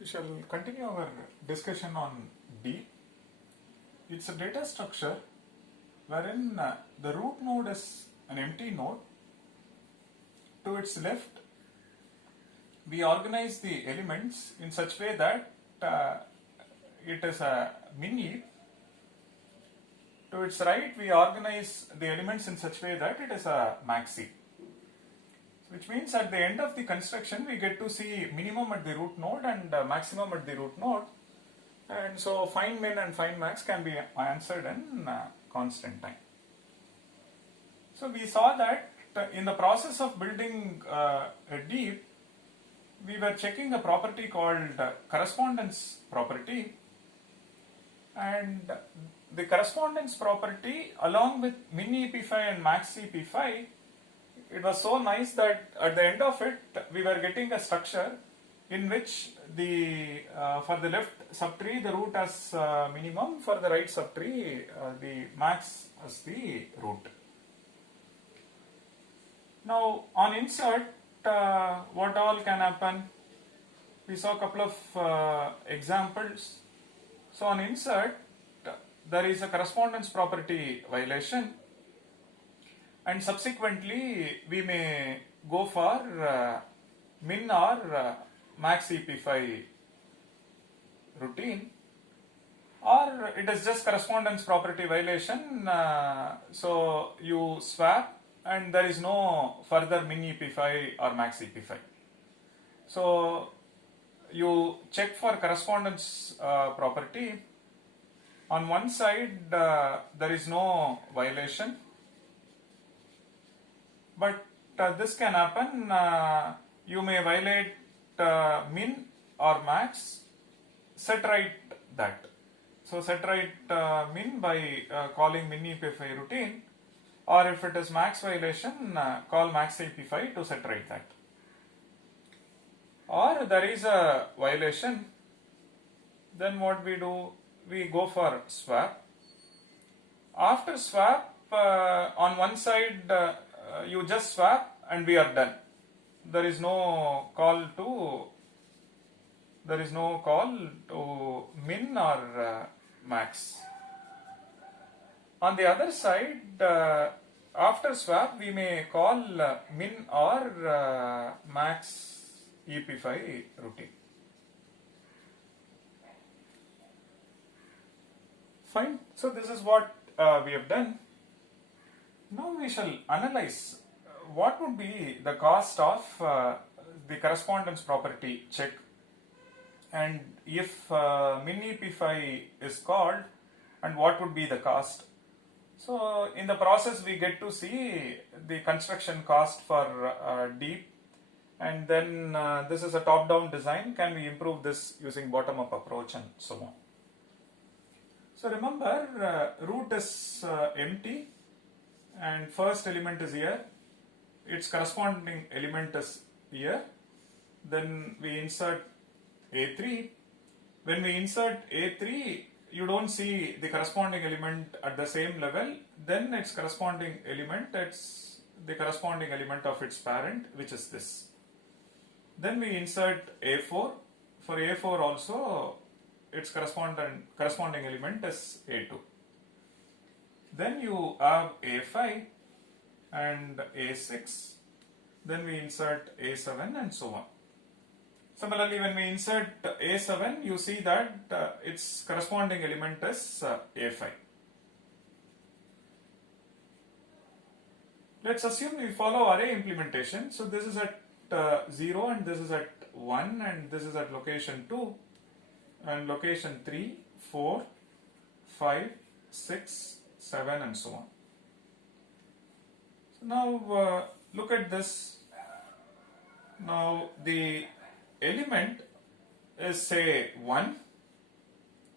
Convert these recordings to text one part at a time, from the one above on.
We shall continue our discussion on D. It's a data structure wherein the root node is an empty node. To its left, we organize the elements in such way that it is a min heap. To its right, we organize the elements in such way that it is a max heap. Which means at the end of the construction, we get to see minimum at the root node and maximum at the root node. And so find min and find max can be answered in constant time. So we saw that in the process of building a deep, we were checking a property called correspondence property, and the correspondence property along with min EP5 and max EP5, it was so nice that at the end of it we were getting a structure in which the for the left subtree the root as minimum, for the right subtree the max as the root. Now on insert, what all can happen? We saw a couple of examples. So on insert, there is a correspondence property violation, and subsequently we may go for min or max EP5 routine, or it is just correspondence property violation, so you swap and there is no further min EP5 or max EP5. So you check for correspondence property. On one side there is no violation, but this can happen. You may violate min or max. Set right that. So set right min by calling min EP5 routine, or if it is max violation, call max EP5 to set right that. Or there is a violation, then what we do? We go for swap. After swap, on one side you just swap and we are done. There is no call to min or max. On the other side, after swap we may call min or max EP5 routine. Fine. So this is what we have done. Now we shall analyze what would be the cost of the correspondence property check, and if min EP5 is called, and what would be the cost. So in the process we get to see the construction cost for deep, and then this is a top-down design. Can we improve this using bottom-up approach and so on. So remember, root is empty and first element is here, its corresponding element is here. Then we insert A3. When we insert A3, you don't see the corresponding element at the same level. Then its corresponding element, it's the corresponding element of its parent, which is this. Then we insert A4. For A4 also, its corresponding element is A2. Then you have A5 and A6. Then we insert A7 and so on. Similarly, when we insert A7, you see that its corresponding element is A5. Let's assume we follow array implementation. So this is at 0 and this is at 1 and this is at location 2 and location 3, 4, 5, 6, 7 and so on. So now look at this. Now the element is say 1.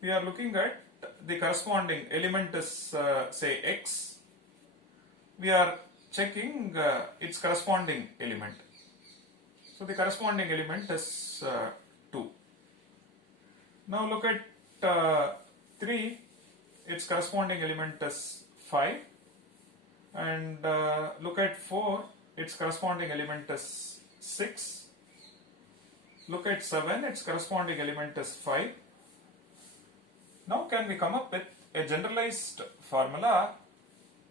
We are looking at the corresponding element is say x. We are checking its corresponding element. So the corresponding element is 2. Now look at 3, its corresponding element is 5, and look at 4, its corresponding element is 6, look at 7, its corresponding element is 5. Now can we come up with a generalized formula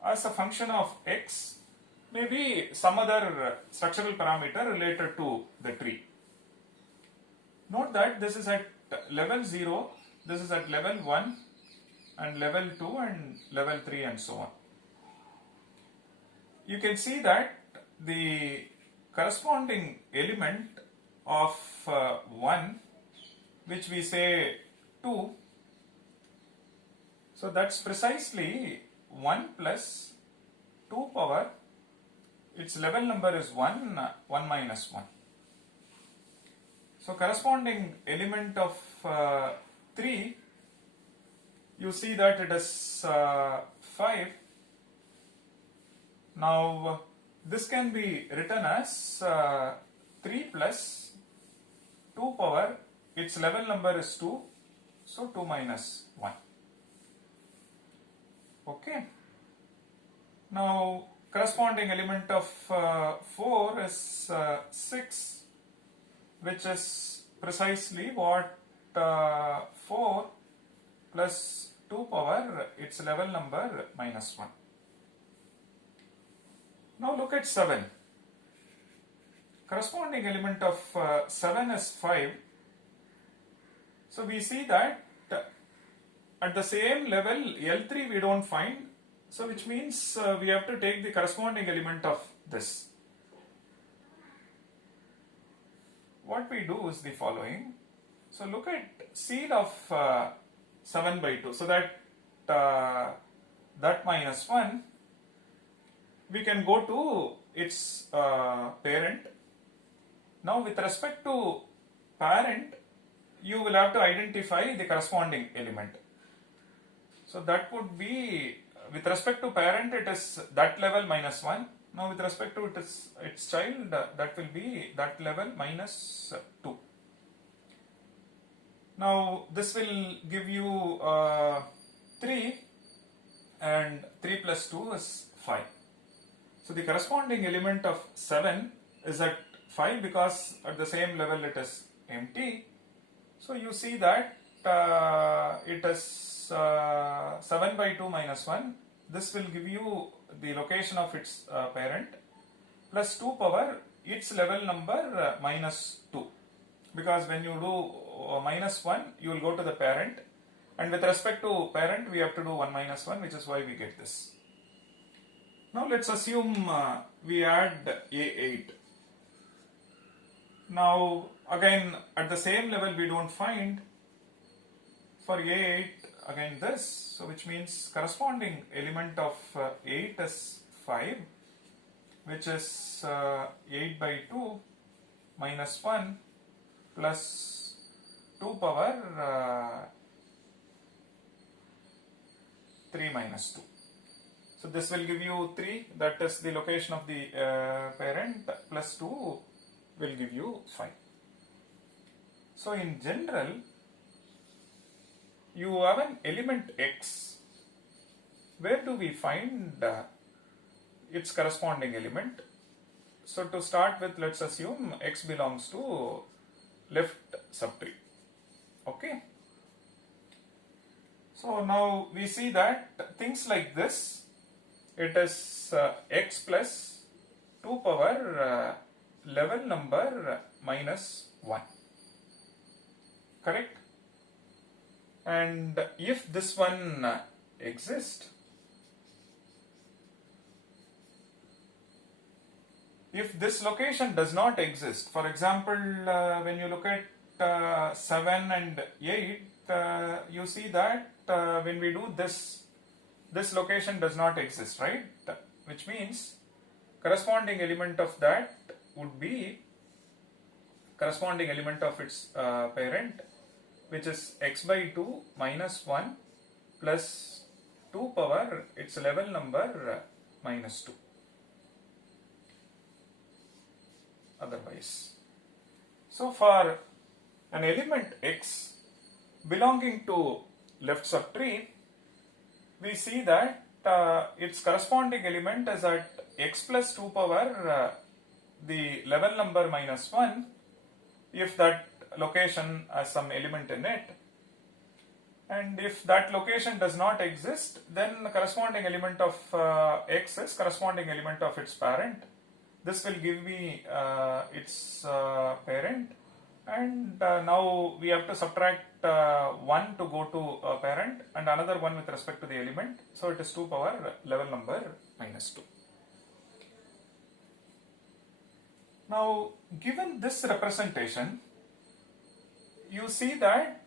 as a function of x, maybe some other structural parameter related to the tree. Note that this is at level 0, this is at level 1 and level 2 and level 3 and so on. You can see that the corresponding element of 1, which we say 2, so that's precisely 1 plus 2 power, its level number is 1, 1 minus 1. So corresponding element of 3, you see that it is 5. Now this can be written as 3 plus 2 power, its level number is 2, so 2 minus 1. Okay. Now corresponding element of 4 is 6, which is precisely what 4 plus 2 power, its level number minus 1. Now look at 7. Corresponding element of 7 is 5. So we see that at the same level L3 we don't find, so which means we have to take the corresponding element of this. What we do is the following. So look at seal of 7 by 2. So that that minus 1, we can go to its parent. Now with respect to parent, you will have to identify the corresponding element. So that would be, with respect to parent, it is that level minus 1. Now with respect to its child, that will be that level minus 2. Now this will give you 3, and 3 plus 2 is 5. So the corresponding element of 7 is at 5 because at the same level it is empty. So you see that it is 7 by 2 minus 1. This will give you the location of its parent, plus 2 power, its level number minus 2. Because when you do minus 1, you will go to the parent, and with respect to parent we have to do 1 minus 1, which is why we get this. Now let's assume we add A8. Now again at the same level we don't find. For A8 again this, so which means corresponding element of 8 is 5, which is 8 by 2 minus 1 plus 2 power 3 minus 2. So this will give you 3, that is the location of the parent, plus 2 will give you 5. So in general, you have an element x. Where do we find its corresponding element? So to start with, let's assume x belongs to left subtree. Okay. So now we see that things like this, it is x plus 2 power level number minus 1. Correct? And if this one exists, if this location does not exist, for example, when you look at 7 and 8, you see that when we do this, this location does not exist, right? Which means corresponding element of that would be corresponding element of its parent, which is x by 2 minus 1 plus 2 power its level number minus 2. Otherwise, so for an element x belonging to left subtree, we see that its corresponding element is at x plus 2 power the level number minus 1 if that location has some element in it. And if that location does not exist, then the corresponding element of x is corresponding element of its parent. This will give me its parent, and now we have to subtract 1 to go to parent and another 1 with respect to the element. So it is 2 power level number minus 2. Now, given this representation, you see that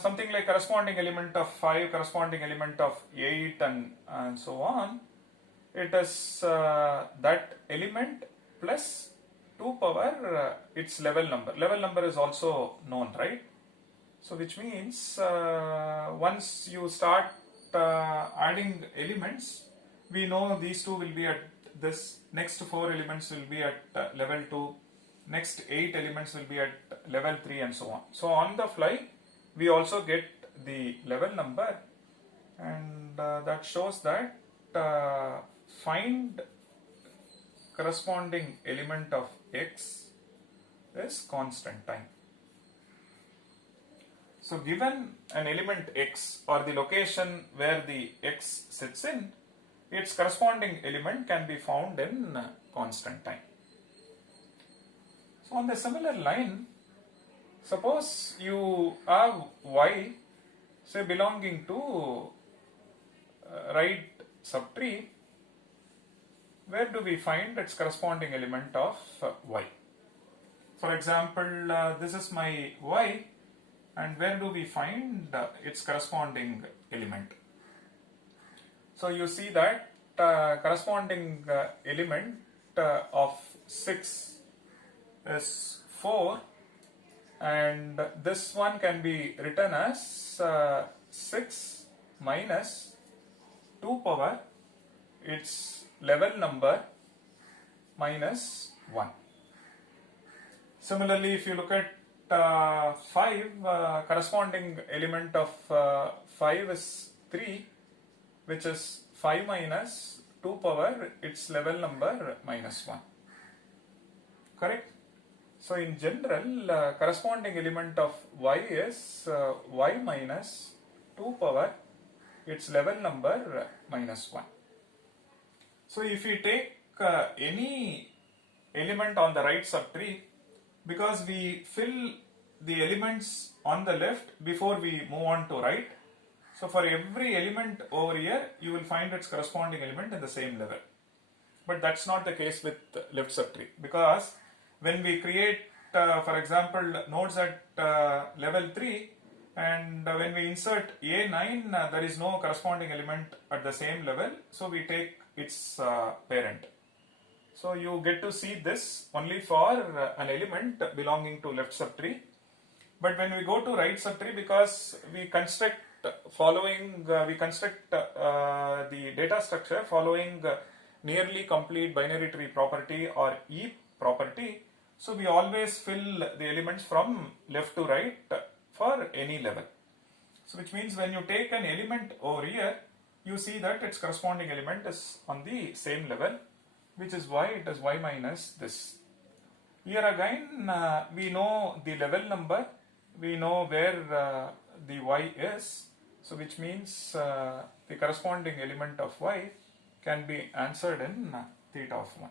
something like corresponding element of 5, corresponding element of 8 and so on, it is that element plus 2 power its level number. Level number is also known, right? So which means once you start adding elements, we know these two will be at this, next 4 elements will be at level 2, next 8 elements will be at level 3 and so on. So on the fly, we also get the level number, and that shows that find corresponding element of x is constant time. So given an element x or the location where the x sits in, its corresponding element can be found in constant time. So on the similar line, suppose you have y, say belonging to right subtree, where do we find its corresponding element of y? For example, this is my y, and where do we find its corresponding element? So you see that corresponding element of 6 is 4, and this one can be written as 6 minus 2 power its level number minus 1. Similarly, if you look at 5, corresponding element of 5 is 3, which is 5 minus 2 power its level number minus 1. Correct? So in general, corresponding element of y is y minus 2 power its level number minus 1. So if we take any element on the right subtree, because we fill the elements on the left before we move on to right, so for every element over here, you will find its corresponding element in the same level. But that's not the case with left subtree, because when we create, for example, nodes at level 3, and when we insert A9, there is no corresponding element at the same level, so we take its parent. So you get to see this only for an element belonging to left subtree. But when we go to right subtree, because we construct the data structure following nearly complete binary tree property or E property, so we always fill the elements from left to right for any level. So which means when you take an element over here, you see that its corresponding element is on the same level, which is why it is y minus this. Here again, we know the level number, we know where the y is, so which means the corresponding element of y can be answered in theta of 1.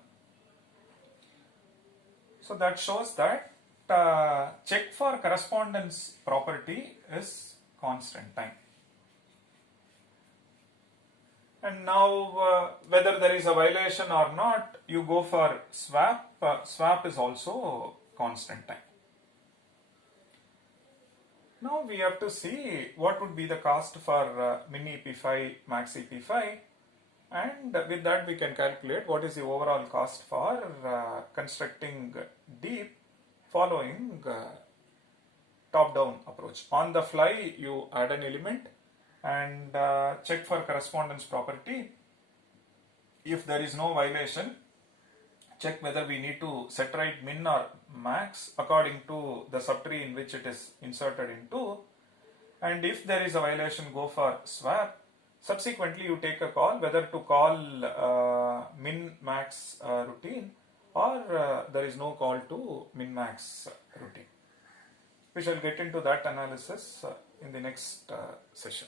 So that shows that check for correspondence property is constant time. And now whether there is a violation or not, you go for swap. Swap is also constant time. Now we have to see what would be the cost for min EP5, max EP5, and with that we can calculate what is the overall cost for constructing deep following top-down approach. On the fly, you add an element and check for correspondence property. If there is no violation, check whether we need to set right min or max according to the subtree in which it is inserted into, and if there is a violation, go for swap. Subsequently, you take a call whether to call min max routine or there is no call to min max routine. We shall get into that analysis in the next session.